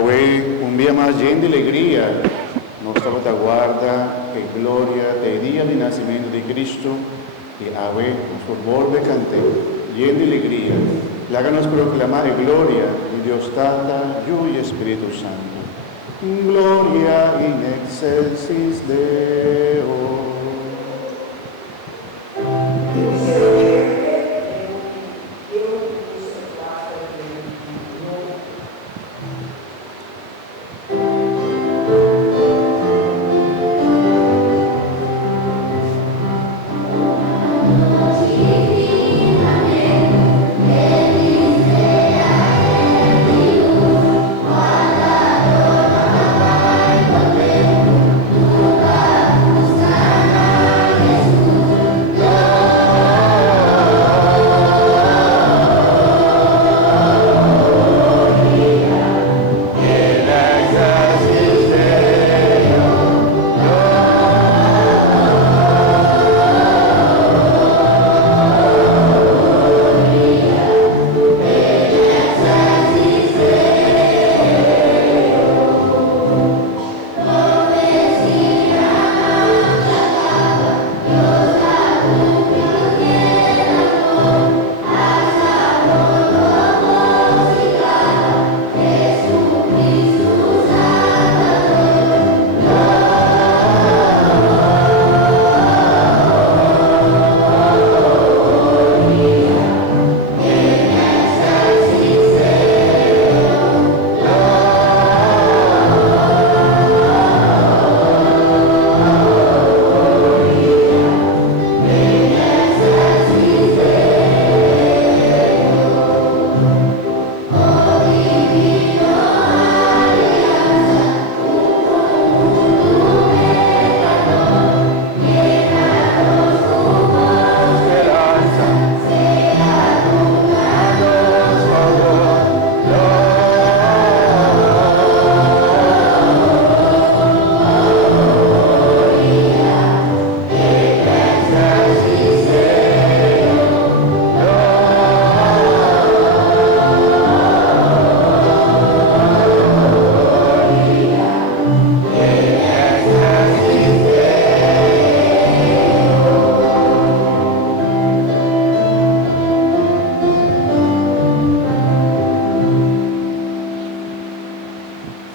Yahweh, un día más lleno de alegría, nos guarda que gloria te día de nacimiento de Cristo, y Yahweh nos vuelve a cantar, lleno de alegría, háganos proclamar gloria de Dios Tata, Hijo y Espíritu Santo. Gloria in excelsis Deo.